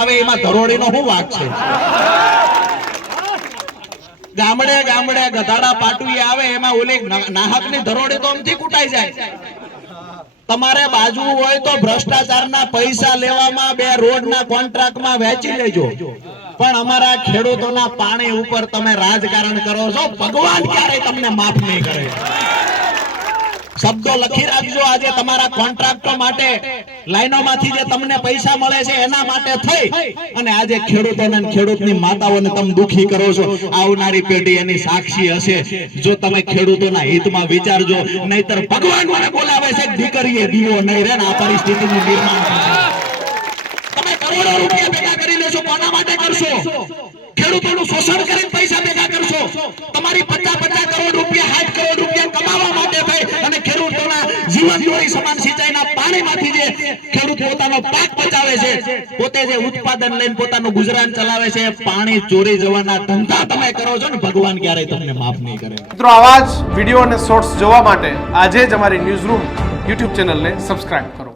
આવે એમાં ધરોડીનો શું વાંક છે? ગામડે ગામડે ગધાડા પાટુઈ આવે એમાં ઓલી નાહકની ધરોડી તો અમથી કૂટાઈ જાય. તમારે બાજુ હોય તો ભ્રષ્ટાચારના પૈસા લેવામાં બે રોડના કોન્ટ્રાક્ટમાં વેચી લેજો, પણ અમારા ખેડૂતોના પાણી ઉપર તમે રાજકારણ કરો છો, ભગવાન ક્યારેય તમને માફ નહીં કરે. શબ્દો લખી રાખજો. આજે તમારા કોન્ટ્રાક્ટો માટે લાઈનોમાંથી જે તમને પૈસા મળે છે એના માટે થઈ અને આજે ખેડૂતોને ખેડૂતની માતાઓને તમે દુખી કરો છો. આવનારી પેઢી એની સાક્ષી હશે. જો તમે ખેડૂતોના હિતમાં વિચારજો, નહીતર ભગવાન મને બોલાવે છે દીકરીએ દીવો નહીં રહે. આ પરિસ્થિતિનું નિર્માણ થશે. તમે કરોડો રૂપિયા ભેગા કરી લેશો, કોના માટે કરશો? ખેડૂતોનું શોષણ કરીને પૈસા ભેગા કરશો. તમારી 50 કરોડ રૂપિયા 60 કરોડ રૂપિયા કમાવા માટે થઈ અને ખેડૂતોના જીવન જોડી સમાન સિંચાઈના પાણીમાંથી જે ખેડૂત પોતાનો પાક બચાવે છે, પોતે જે ઉત્પાદન લઈને પોતાનું ગુજરાન ચલાવે છે, પાણી ચોરી જવાના ધંધા તમે કરો છો ને, ભગવાન ક્યારેય તમને માફ નહીં કરે. મિત્રો, આવા જ વિડીયો અને શોર્ટ્સ જોવા માટે આજે જ અમારી ન્યૂઝ રૂમ YouTube ચેનલને સબસ્ક્રાઇબ કરો.